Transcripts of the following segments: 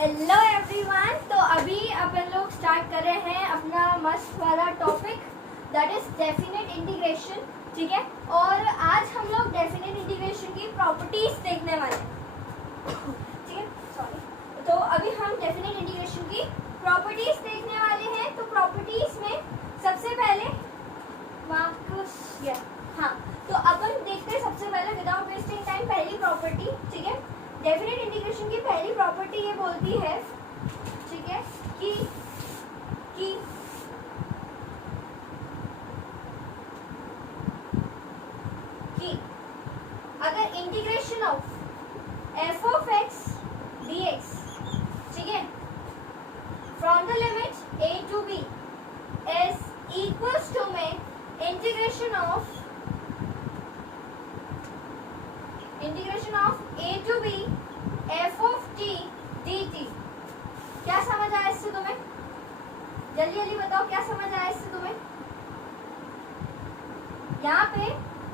Hello everyone. तो अभी अपन लोग स्टार्ट कर रहे हैं अपना मस्त वाला topic that is definite integration. ठीक है, और आज हम लोग डेफिनेट इंटीग्रेशन की प्रॉपर्टीज देखने वाले हैं। ठीक है, सॉरी। तो अभी हम डेफिनेट इंटीग्रेशन की प्रॉपर्टीज देखने वाले हैं। तो प्रॉपर्टीज में सबसे पहले हाँ, तो अपन देखते हैं सबसे पहले विदाउट वेस्टिंग टाइम पहली प्रॉपर्टी। ठीक है, डेफिनेट इंटीग्रेशन की पहली प्रॉपर्टी ये बोलती है, ठीक है, कि अगर integration of f of x dx, ठीक है, from the limit a to b is equals to में integration of a to b f of t dt। क्या समझ आया इससे तुम्हें? जल्दी जल्दी बताओ क्या समझ आया इससे तुम्हें? यहाँ पे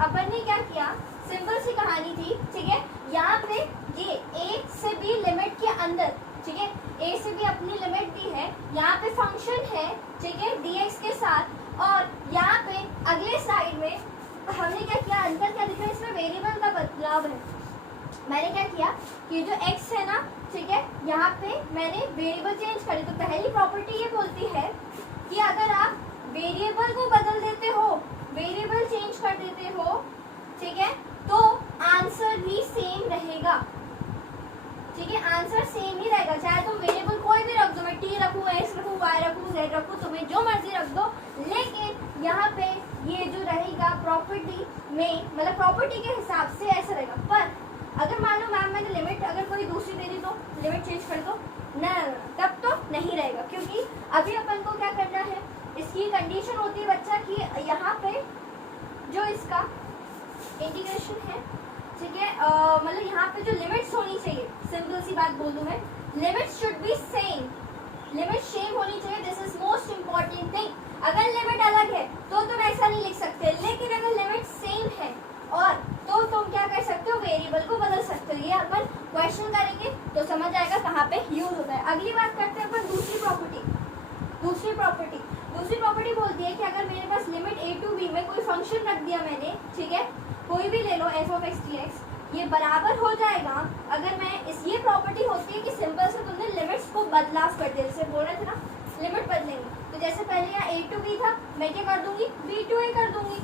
अपन ने क्या किया, सिंपल सी कहानी थी। ठीक है, यहाँ पे ये a से b लिमिट के अंदर, ठीक है, a से b अपनी लिमिट दी है, यहाँ पे फंक्शन है, ठीक है, dx के साथ, और यहाँ पे अगले साइड में हमने क्या किया, अंतर क्या दिख रहा है इसमें, वेरिएबल का बदलाव है। मैंने क्या किया कि जो x है ना, ठीक है, यहाँ पे मैंने वेरिएबल चेंज करी। तो पहली प्रॉपर्टी ये बोलती है कि अगर आप वेरिएबल को बदल देते हो, वेरिएबल चेंज कर देते हो, ठीक है, तो आंसर भी सेम रहेगा। ठीक है, आंसर सेम ही रहेगा, चाहे तुम वेरिएबल कोई भी रख दो, मैं t रखूँ, x रखूँ, y रखूँ, z रखूँ, तुम्हें जो मर्जी रख दो, लेकिन यहाँ पे ये जो रहेगा प्रॉपर्टी में, मतलब प्रॉपर्टी के हिसाब से ऐसा रहेगा। पर अगर मान लो मैम मैंने लिमिट अगर कोई दूसरी दे दी तो लिमिट चेंज कर दो, ना तब तो नहीं रहेगा, क्योंकि अभी अपन को क्या करना है, इसकी कंडीशन होती है बच्चा कि यहाँ पे जो इसका इंटीग्रेशन है, ठीक है, मतलब यहाँ पे जो लिमिट्स होनी चाहिए, सिंपल सी बात बोल दूं मैं, limits should be same, limit same होनी चाहिए। This is most important thing. अगर लिमिट अलग है तो तुम ऐसा नहीं लिख सकते, लेकिन अगर लिमिट सेम है और तो तुम क्या कर सकते हो, वेरिएबल को बदल सकते हो। ये अपन क्वेश्चन करेंगे तो समझ आएगा कहाँ पे यूज होता है। अगली बात करते हैं अपन दूसरी प्रॉपर्टी। दूसरी प्रॉपर्टी बोलती है कि अगर मेरे पास लिमिट a to b में कोई फंक्शन रख दिया मैंने, ठीक है, कोई भी ले लो f of x dx, ये बराबर हो जाएगा अगर मैं ये प्रॉपर्टी होती है कि सिंपल से तुमने लिमिट्स को बदलाव कर दिया, जैसे बोल रहे थे ना लिमिट बदलेंगे, तो जैसे पहले यहाँ a to b था, मैं क्या कर दूंगी, b to a कर दूंगी,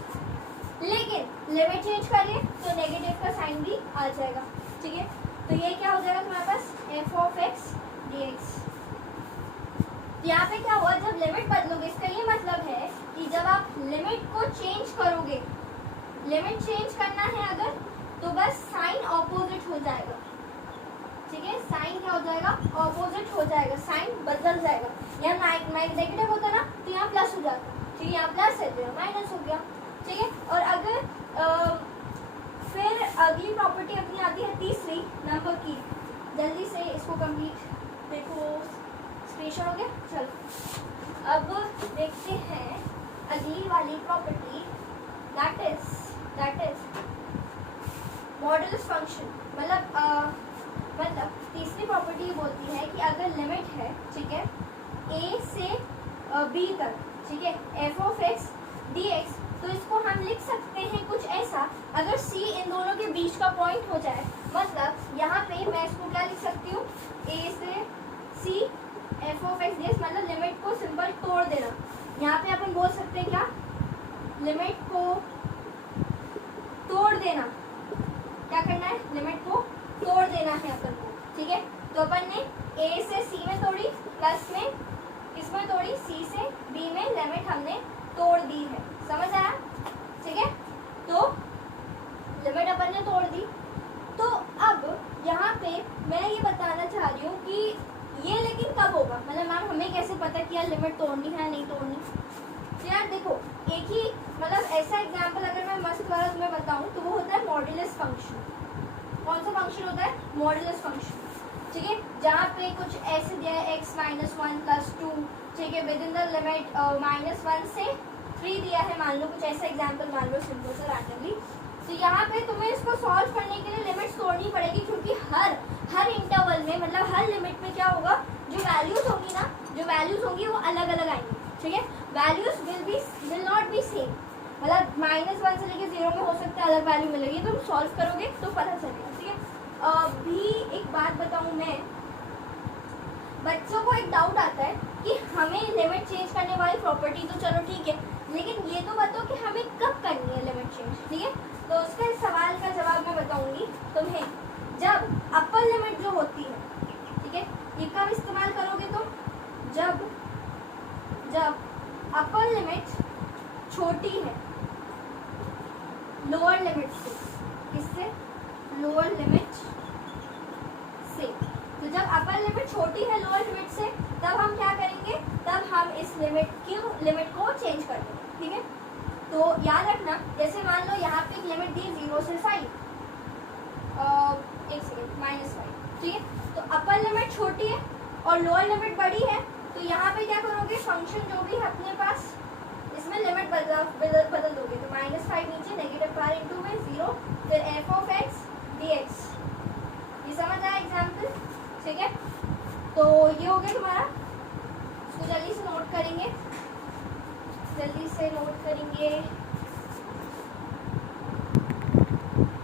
लेकिन लिमिट चेंज करिए तो नेगेटिव का साइन भी आ जाएगा। ठीक है, तो ये क्या हो जाएगा तुम्हारे पास f of x dx। यहाँ पे क्या हुआ, जब लिमिट बदलोगे, इसका ये मतलब है कि जब आप लिमिट को चेंज करोगे, लिमिट चेंज करना है अगर, तो बस साइन ऑपोजिट हो जाएगा। ठीक है, साइन क्या हो जाएगा, ऑपोजिट हो जाएगा, साइन बदल जाएगा। यहाँ नेगेटिव होता ना तो यहाँ प्लस हो जाता, ठीक है, यहाँ प्लस है तो यहाँ माइनस हो गया। ठीक है, और अगर फिर अगली प्रॉपर्टी अपनी आती है तीसरी नंबर की, जल्दी से इसको कंप्लीट देखो, स्क्रीनशॉट हो गया। चलो अब देखते हैं अगली वाली property, that is modulus function. मतलब तीसरी प्रॉपर्टी ये बोलती है कि अगर लिमिट है, ठीक है, a से b तक, ठीक है, f of x dx, तो इसको हम लिख सकते हैं कुछ ऐसा, अगर c इन दोनों के बीच का पॉइंट हो जाए, मतलब यहाँ पे मैं इसको क्या लिख सकती हूँ, a से c f of x dx, मतलब लिमिट को सिंपल तोड़ देना। यहाँ पे अपन बोल सकते हैं क्या, लिमिट को तोड़ देना, क्या करना है, लिमिट को तोड़ देना है अपन को। ठीक है, तो अपन ने a से c में तोड़ी, प्लस में किसमें तोड़ी, c से b में लिमिट हमने तोड़ दी है, समझ आया? ठीक है, तो लिमिट अपन ने तोड़ दी। तो अब यहाँ पे मैं ये बताना चाह रही हूँ कि ये लेकिन कब होगा, मतलब मैम हमें कैसे पता कि यार लिमिट तोड़नी है नहीं तोड़नी। तो यार देखो, एक ही मतलब ऐसा एग्जांपल अगर मैं मस्त वाला तुम्हें बताऊं तो वो होता है मॉडुलस फंक्शन। कौन सा फंक्शन होता है, मॉडुलस फंक्शन। ठीक है, जहाँ पे कुछ ऐसे दिया है x - 1 + 2, ठीक है, विद इन द लिमिट -1 से 3 दिया है, मान लो कुछ ऐसा एग्जांपल मान लो सिंपल सा रैंडमली। तो यहाँ पे तुम्हें इसको सॉल्व करने के लिए लिमिट्स तोड़नी पड़ेगी, क्योंकि हर हर इंटरवल में मतलब हर लिमिट में क्या होगा, जो वैल्यूज होंगी ना, जो वैल्यूज होंगी वो अलग अलग आएंगी, ठीक है। Values will not be same, मतलब -1 से लेके 0 में हो सकता है अलग वैल्यू मिलेगी, तुम सॉल्व करोगे तो पता चलेगा, ठीक है। अभी एक बात बताऊं मैं, बच्चों को एक डाउट आता है कि हमें लिमिट चेंज करने वाली प्रॉपर्टी तो चलो ठीक है, लेकिन ये तो बताओ कि हमें कब करनी है लिमिट चेंज, ठीक है। तो उसके सवाल का जवाब मैं बताऊंगी तुम्हें, जब अपर लिमिट जो होती है, ठीक है, ये कब इस्तेमाल करोगे तुम, जब अपर लिमिट छोटी है लोअर लिमिट से, किससे, लोअर लिमिट से। तो जब अपर लिमिट छोटी है लोअर लिमिट से, तब हम क्या करेंगे, तब हम इस लिमिट को चेंज कर देंगे, ठीक है। तो याद रखना, जैसे मान लो यहाँ पे एक लिमिट दी 0 से 5, एक सेकेंड, -5, ठीक है। तो अपर लिमिट छोटी है और लोअर लिमिट बड़ी है, तो यहाँ पे क्या करोगे, फंक्शन जो भी है अपने पास इसमें लिमिट बदल दोगे। तो -5 नीचे, नेगेटिव पावर इंटू में 0, फिर f(x) dx। ये समझ आया एग्जाम्पल, ठीक है। तो ये हो गया तुम्हारा, इसको जल्दी से नोट करेंगे, जल्दी से नोट करेंगे।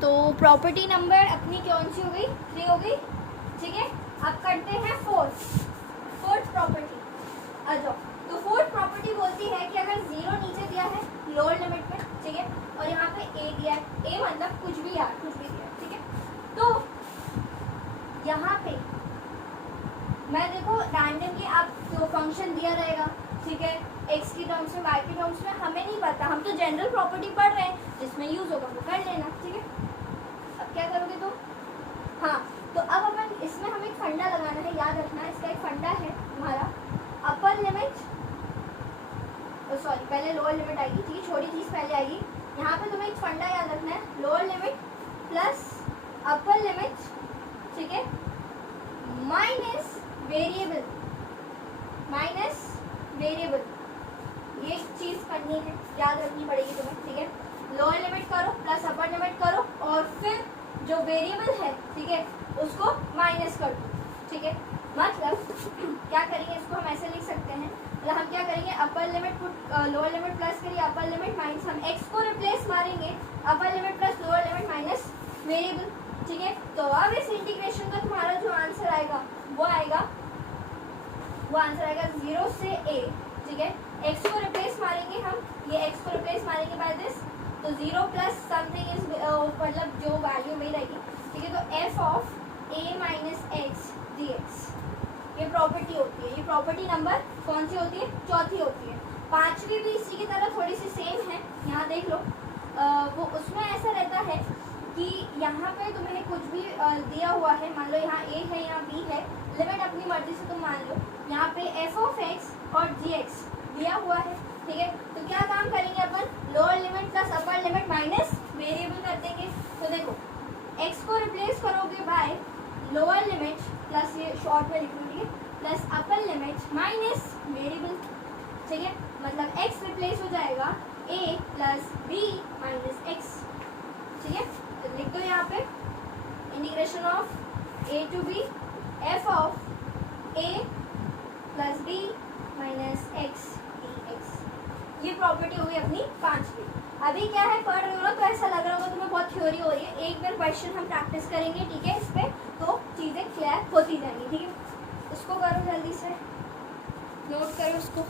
तो प्रॉपर्टी नंबर अपनी कौन सी हो गई, 3 हो गई, ठीक है। अब करते हैं फोर्थ प्रॉपर्टी, आ जाओ। तो फोर्थ प्रॉपर्टी बोलती है कि अगर 0 नीचे दिया है लोअर लिमिट में, ठीक है, और यहाँ पे a दिया है, a मतलब कुछ भी यार, कुछ भी दिया, ठीक है। तो यहाँ पे मैं देखो रैंडमली आप जो फंक्शन दिया रहेगा, ठीक है, x की टर्म्स में, y की टर्म्स में, हमें नहीं पता, हम तो जनरल प्रॉपर्टी पढ़ रहे हैं, जिसमें यूज होगा वो कर लेना, ठीक है। अब क्या करोगे तुम, हाँ, तो अब अपन इसमें हमें एक फंडा लगाना है, याद रखना इसका एक फंडा है तुम्हारा, अपर लिमिट, सॉरी पहले लोअर लिमिट आएगी, ठीक है, छोटी चीज पहले आएगी। यहाँ पे तुम्हें एक फंडा याद रखना है, lower limit plus upper limit, ठीक है, माइनस वेरिएबल, ये चीज करनी है, याद रखनी पड़ेगी तुम्हें, ठीक है। लोअर लिमिट करो प्लस अपर लिमिट करो और फिर जो वेरिएबल है, ठीक है, उसको माइनस कर दो, ठीक है। मतलब क्या करेंगे, इसको हम ऐसे लिख सकते हैं, मतलब हम क्या करेंगे, upper limit lower limit plus करिए अपर लिमिट माइनस, हम x को रिप्लेस मारेंगे upper limit plus lower limit minus variable, ठीक है। तो अब इस इंटीग्रेशन का तुम्हारा जो आंसर आएगा वो आएगा 0 से a, ठीक है। x को रिप्लेस मारेंगे हम, ये x को रिप्लेस मारेंगे बाय दिस, तो 0 प्लस समथिंग इज मतलब जो वैल्यू में रहेगी, ठीक है। तो f of a minus x dx, ये प्रॉपर्टी होती है, ये प्रॉपर्टी नंबर कौन सी होती है, चौथी होती है। पांचवी भी इसी की तरह थोड़ी सी सेम है, यहाँ देख लो, वो उसमें ऐसा रहता है कि यहाँ पे तुम्हें कुछ भी दिया हुआ है, मान लो यहाँ a है, यहाँ b है, लिमिट अपनी मर्जी से तुम मान लो, यहाँ पे f(x) और gx दिया हुआ है, ठीक है। तो क्या काम करेंगे अपन, lower limit plus upper limit minus variable कर देंगे। तो देखो x को रिप्लेस करोगे बाय लोअर लिमिट प्लस, ये शॉर्ट में लिखूंगी, plus upper limit minus variable, ठीक है। मतलब x रिप्लेस हो जाएगा a plus b minus x, ठीक है। तो लिख दो यहाँ पे integration of a to b f of a plus b minus x dx, ये प्रॉपर्टी हुई अपनी पांचवी। अभी क्या है, पढ़ रहे हो ना, तो ऐसा लग रहा होगा तुम्हें बहुत थ्योरी हो रही है, एक बार क्वेश्चन हम प्रैक्टिस करेंगे, ठीक है, इस पे तो चीजें क्लियर होती जाएंगी, ठीक है। उसको करो जल्दी से, नोट करो उसको।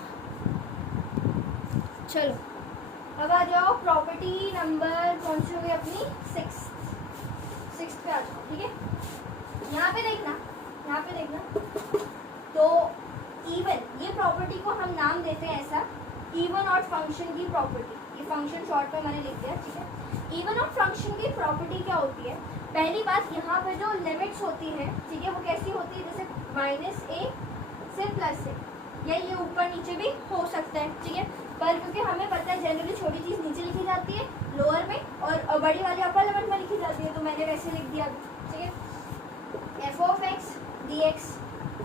चलो अब आ जाओ प्रॉपर्टी नंबर कौन सी होगी अपनी, 6 पे आ जाओ, ठीक है। यहाँ पे देखना, तो इवन, ये प्रॉपर्टी को हम नाम देते हैं ऐसा, इवन ऑड फंक्शन की प्रॉपर्टी, ये फंक्शन शॉर्ट में मैंने लिख दिया, ठीक है। इवन ऑड फंक्शन की प्रॉपर्टी क्या होती है, पहली बात यहाँ पे जो लिमिट्स होती है, ठीक है, वो कैसी होती है, जैसे -a से +a, या ये ऊपर नीचे भी हो सकता है, ठीक है। पर क्योंकि हमें पता है जनरली छोटी चीज नीचे लिखी जाती है लोअर में और बड़ी वाली अपर लिमिट में लिखी जाती है, तो मैंने वैसे लिख दिया, ठीक है। f(x) dx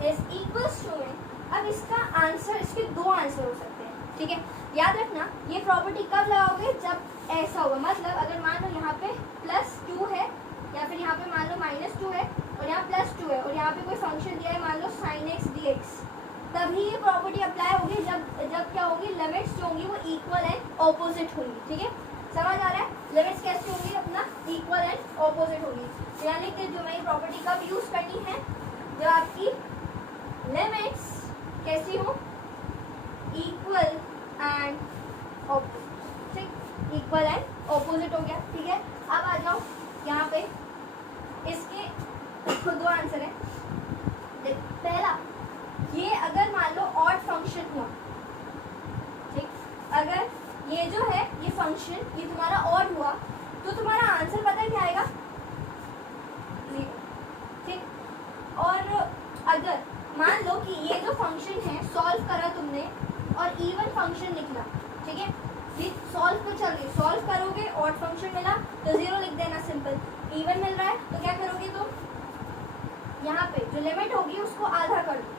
is equals to में, अब इसका आंसर, इसके दो आंसर हो सकते हैं, ठीक है। याद रखना ये प्रॉपर्टी कब लगाओगे, जब ऐसा होगा, मतलब अगर मान लो यहाँ पे +2 है, या फिर यहाँ पे मान लो -2 है और यहाँ +2 है, यहाँ पे कोई फंक्शन दिया है, मान लो sin x dx, तभी ये प्रॉपर्टी अप्लाई होगी जब क्या होगी, लिमिट्स जो होंगी वो इक्वल एंड ऑपोजिट होंगी। ठीक है, समझ आ रहा है? लिमिट्स कैसी होंगी, अपना इक्वल एंड ऑपोजिट होगी। यानी कि जो मैं प्रॉपर्टी कब यूज करनी है, जब आपकी लिमिट्स कैसी हो, इक्वल एंड ऑपोजिट। ठीक, इक्वल एंड ऑपोजिट हो गया। ठीक है, अब आ जाओ यहाँ पे, इसके दो आंसर है। पहला, ये अगर मान लो ऑड फंक्शन हुआ, ठीक, अगर ये जो है ये फंक्शन ये तुम्हारा ऑड हुआ तो तुम्हारा आंसर पता है क्या आएगा, 0। ठीक, और अगर मान लो कि ये जो फंक्शन है सॉल्व करा तुमने और इवन फंक्शन निकला, ठीक है, ये सॉल्व तो चल रही, सॉल्व करोगे ऑड फंक्शन मिला तो 0 लिख देना, सिंपल। इवन मिल रहा है तो क्या करोगे तुम, यहाँ पे जो लिमिट होगी उसको आधा कर दो,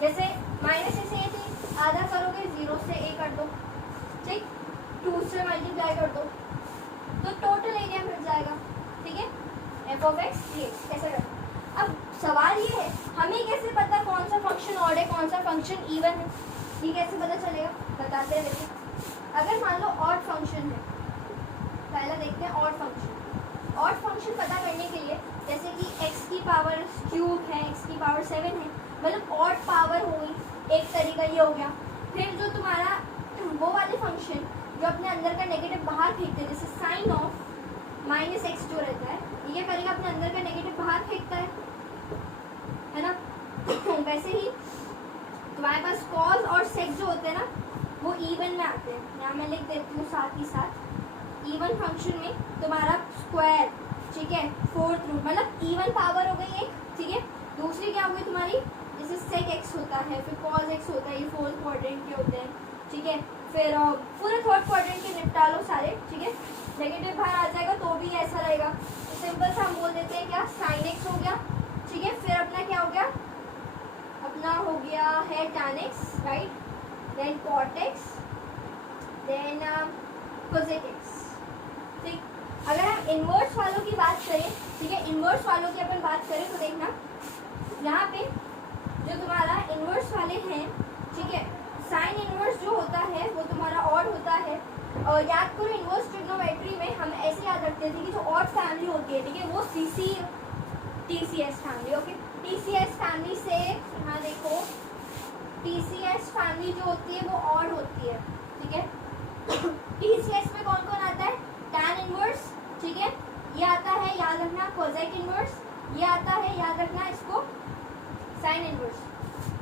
जैसे माइनस से a थी, आधा करोगे 0 से a कर दो, ठीक, 2 से मल्टीप्लाई कर दो तो टोटल एरिया मिल जाएगा। ठीक है, f(x) dx कैसे करना। अब सवाल ये है, हमें कैसे पता कौन सा फंक्शन ऑड है कौन सा फंक्शन इवन है, ये कैसे पता चलेगा, बताते हैं। देखिए, अगर मान लो ऑड फंक्शन है, पहला देखते हैं ऑड फंक्शन। ऑड फंक्शन पता करने के लिए, जैसे कि x की पावर क्यूब है, x की पावर 7 है, मतलब ऑड पावर होगी, एक तरीका ये हो गया। फिर जो तुम्हारा वो वाले फंक्शन जो अपने अंदर का नेगेटिव बाहर फेंकते हैं, जैसे साइन ऑफ माइनस एक्स जो रहता है, ये करेगा अपने अंदर का नेगेटिव बाहर फेंकता है ना। वैसे ही तुम्हारे पास कॉस और सेक जो होते हैं ना, वो इवन में आते हैं। यहाँ मैं लिख देती हूँ साथ ही साथ, इवन फंक्शन में तुम्हारा स्क्वायर, ठीक है, 4th रूट, मतलब इवन पावर हो गई एक। ठीक है, दूसरी क्या होगी तुम्हारी, जैसे सेक एक्स होता है, फिर कॉस एक्स होता है, ये 4th क्वाड्रेंट के होते हैं। ठीक है, फिर पूरे 3rd क्वाड्रेंट के निपटा लो सारे। ठीक है, नेगेटिव बाहर आ जाएगा तो भी ऐसा रहेगा, तो सिंपल सा हम बोल देते हैं क्या, साइन एक्स हो गया। ठीक है, फिर अपना क्या हो गया, अपना हो गया है tan x, right, then cot x, then cosec x। ठीक, अगर हम इन्वर्स वालों की बात करें, ठीक है, इन्वर्स वालों की अपन बात करें तो देखना यहाँ पे जो तुम्हारा इन्वर्स वाले हैं, ठीक है, साइन इन्वर्स जो होता है वो तुम्हारा ऑड होता है। और याद करो इन्वर्स ट्रिग्नोमेट्री में हम ऐसे याद रखते थे कि जो ऑड फैमिली होती है, ठीक है, वो TCS family. Okay, TCS family से यहाँ देखो, TCS फैमिली जो होती है वो ऑड होती है। ठीक है, TCS में कौन कौन आता है, tan इनवर्स, ठीक है, ये आता है याद रखना, कोसेक इनवर्स, ये आता है याद रखना इसको, साइन इनवर्स।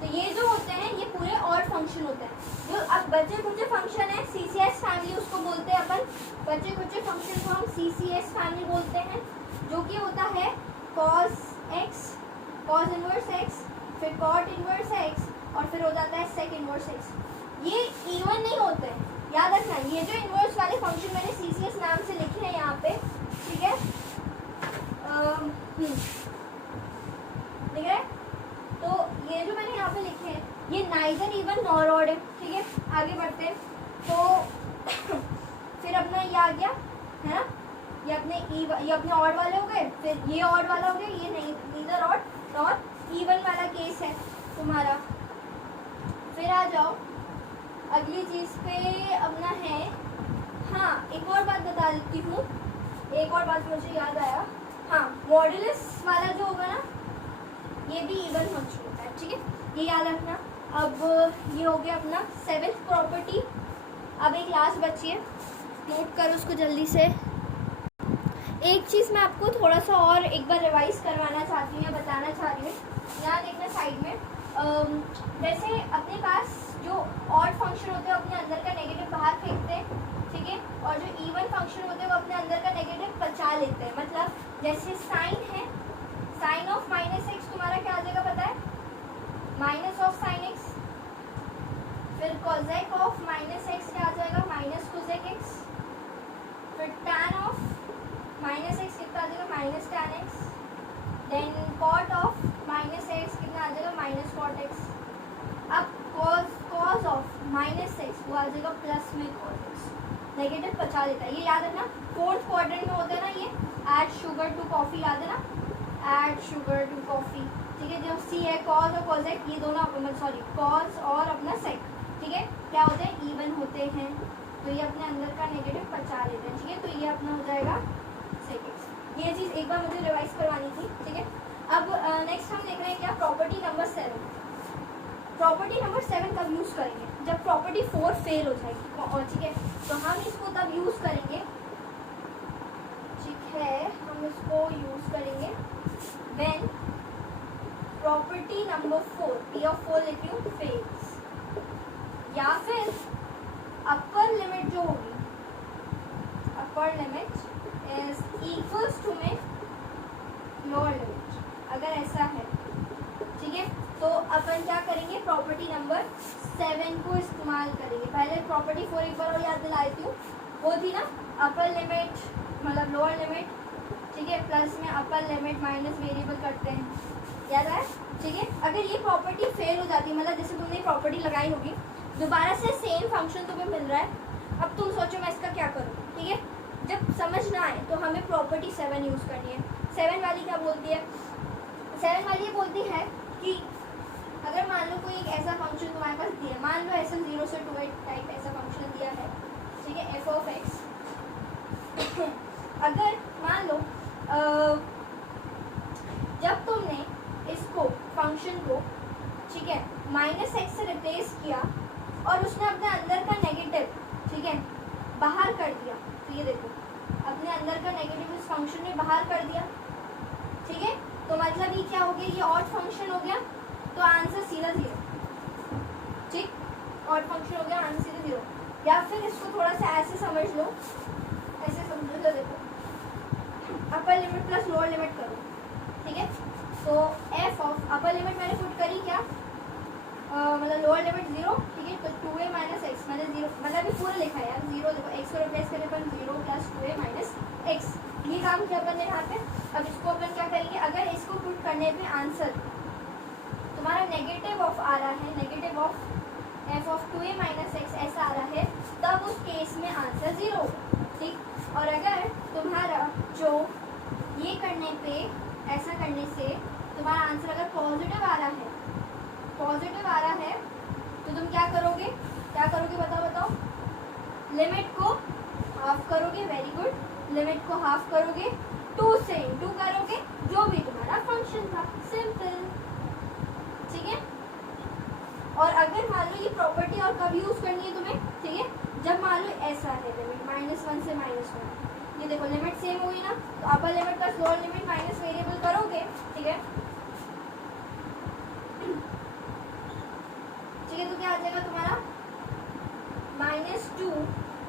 तो ये जो होते हैं ये पूरे ऑड फंक्शन होते हैं। जो अब बचे कुछ फंक्शन है CCS फैमिली, उसको बोलते हैं अपन, बचे कुछ फंक्शन को हम CCS फैमिली बोलते हैं, जो कि होता है cos x, cos inverse x, फिर cot इनवर्स x, और फिर हो जाता है sec इनवर्स x। ये इवन नहीं होते हैं, याद रखना। ये जो इनवर्स वाले फंक्शन मैंने CCS नाम से लिखे हैं यहाँ पे, ठीक है, ठीक है, तो ये जो मैंने यहाँ पे लिखे हैं ये नाइदर इवन नॉर ऑड है। ठीक है, आगे बढ़ते हैं, तो फिर अपना ये आ गया है ना, ये अपने ऑड वाले हो गए, फिर ये ऑड वाला हो गया, ये नीदर ऑड नॉर इवन वाला केस है तुम्हारा। फिर आ जाओ अगली चीज पे, अपना है, हाँ एक और बात बता देती हूँ, एक और बात मुझे याद आया, हाँ मॉडुलस वाला जो होगा ना ये भी इवन फंक्शन होता है। ठीक है, ये याद रखना। अब ये हो गया अपना 7th प्रॉपर्टी। अब एक लास्ट बची है, नोट करो उसको जल्दी से। एक चीज़ मैं आपको थोड़ा सा और एक बार रिवाइज करवाना चाहती हूँ या बताना चाह रही हूँ, यहाँ देखना साइड में, वैसे अपने पास जो ऑड फंक्शन होते हैं अपने अंदर का नेगेटिव बाहर फेंकते हैं, ठीक है, और जो इवन फंक्शन होते हैं वो अपने अंदर का नेगेटिव बचा लेते हैं। मतलब जैसे साइन है, साइन ऑफ माइनस एक्स तुम्हारा क्या आ जाएगा पता है, माइनस ऑफ साइन एक्स, फिर कोसेक ऑफ माइनस एक्स क्या आ जाएगा, माइनस कोसेक एक्स, फिर tan ऑफ माइनस एक्स कितना आ जाएगा, minus tan x, then cot of minus x कितना आ जाएगा, माइनस कॉट एक्स। अब कॉस ऑफ माइनस एक्स वो आ जाएगा प्लस में कॉस एक्स, नेगेटिव बचा देता है, ये याद रखना। 4th क्वाड्रेंट में होता है ना ये, ऐड शुगर टू कॉफ़ी, याद है ना, ऐड शुगर टू कॉफ़ी। ठीक है, जो सी है कॉस और कोसेक ये दोनों सॉरी कॉस और अपना सेक, ठीक है, क्या होते हैं, इवन होते हैं, तो ये अपने अंदर का नेगेटिव बचा लेते हैं, ठीक है, तो ये अपना हो जाएगा सेक। ये चीज़ एक बार मुझे रिवाइज करवानी थी, ठीक है। अब नेक्स्ट हम देख रहे हैं क्या, प्रॉपर्टी नंबर 7। प्रॉपर्टी नंबर 7 कब यूज़ करेंगे, जब प्रॉपर्टी 4 फेल हो जाएगी, और ठीक है, तो हम इसको तब यूज़ करेंगे, ठीक है, हम इसको यूज़ करेंगे when property number 4, P of 4 लिखी हूँ, फेल्स, या फिर अपर लिमिट जो होगी, upper limit is equals to में लोअर लिमिट, अगर ऐसा है, ठीक है, तो अपन क्या करेंगे, प्रॉपर्टी नंबर 7 को इस्तेमाल करेंगे। पहले प्रॉपर्टी 4 एक बार और याद दिला देती हूँ, वो थी ना अपर लिमिट मतलब लोअर लिमिट, ठीक है, प्लस में अपर लिमिट माइनस वेरिएबल करते हैं, याद आया, ठीक है। अगर ये प्रॉपर्टी फेल हो जाती है, मतलब जैसे तुमने प्रॉपर्टी लगाई होगी, दोबारा से सेम फंक्शन तुम्हें मिल रहा है, अब तुम सोचो मैं इसका क्या करूँ, ठीक है, जब समझ ना आए तो हमें प्रॉपर्टी 7 यूज़ करनी है। 7 वाली क्या बोलती है, 7 वाली ये बोलती है कि अगर मान लो कोई एक ऐसा फंक्शन तुम्हारे पास दिया, मान लो ऐसा 0 से 2 टाइप ऐसा फंक्शन दिया है, ठीक है, एफ ऑफ एक्स, अगर मान लो जब तुमने इसको फंक्शन को, ठीक है, माइनस एक्स से रिप्लेस किया और उसने अपने अंदर का नेगेटिव, ठीक है, बाहर कर दिया, तो ये देखो अपने अंदर का नेगेटिव इस फंक्शन ने बाहर कर दिया, ठीक है, तो मतलब ये क्या हो गया, ये ऑड फंक्शन हो गया, तो आंसर सीधा 0, ठीक, ऑड फंक्शन हो गया, आंसर सीधा 0। या फिर इसको थोड़ा सा ऐसे समझ लो, ऐसे समझ लो, देखो upper limit plus lower limit करो, ठीक है, तो एफ ऑफ अपर लिमिट मैंने पुट करी क्या, मतलब लोअर लिमिट 0, ठीक है, तो 2a माइनस एक्स मैंने 0 मतलब अभी पूरा लिखा है यार, 0 देखो एक्स को रिप्लेस करें अपन 0 प्लस 2a माइनस एक्स, ये काम किया अपन ने यहाँ पे। अब इसको अपन क्या करेंगे, अगर इसको पुट करने पे आंसर तुम्हारा नेगेटिव ऑफ आ रहा है, negative of F of 2a minus x ऐसा आ रहा है, तब उस केस में आंसर 0 होगा, ठीक। और अगर तुम्हारा जो ये करने पे, ऐसा करने से तुम्हारा आंसर अगर पॉजिटिव आ रहा है, पॉजिटिव आ रहा है, तो तुम क्या करोगे, क्या करोगे बताओ, लिमिट को हाफ करोगे, वेरी गुड, लिमिट को हाफ करोगे, 2 से इंटू करोगे जो भी तुम्हारा फंक्शन था, सिंपल, ठीक है। और अगर मान लो ये प्रॉपर्टी और कब यूज करनी है तुम्हें, ठीक है, जब मान लो ऐसा है लिमिट -1 से -1, ये देखो लिमिट सेम हुई ना, तो upper limit plus lower limit minus variable करोगे, ठीक है, ठीक है, तो क्या आ जाएगा तुम्हारा -2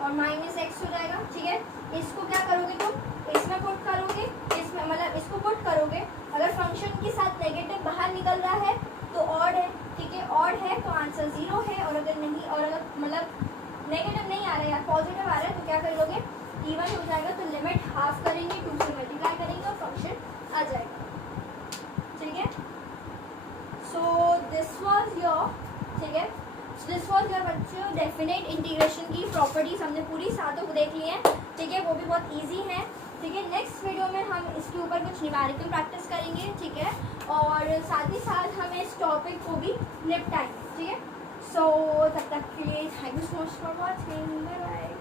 और -x हो जाएगा, ठीक है। इसको क्या करोगे तुम, इसमें पुट करोगे, इसमें मतलब इसको पुट करोगे, अगर फंक्शन के साथ नेगेटिव बाहर निकल रहा है तो ऑड है, ठीक है, ऑड है तो आंसर 0 है, और अगर नहीं, और अगर मतलब नेगेटिव नहीं आ रहा है या पॉजिटिव आ रहा है तो क्या कर लोगे, इवन हो जाएगा, तो लिमिट हाफ करेंगे, 2 से मल्टीप्लाई करेंगे और फंक्शन आ जाएगा, ठीक है। सो दिस वाज योर, ठीक है, दिस वॉज योर बच्चों डेफिनेट इंटीग्रेशन की प्रॉपर्टीज हमने पूरी सातों को देख ली हैं, ठीक है, वो भी बहुत इजी है, ठीक है। नेक्स्ट वीडियो में हम इसके ऊपर कुछ न्यूमेरिकल प्रैक्टिस करेंगे, ठीक है, और साथ ही साथ हमें इस टॉपिक को भी निपटाएंगे, ठीक है। सो तब तक के लिए thank you so much for watching, bye bye.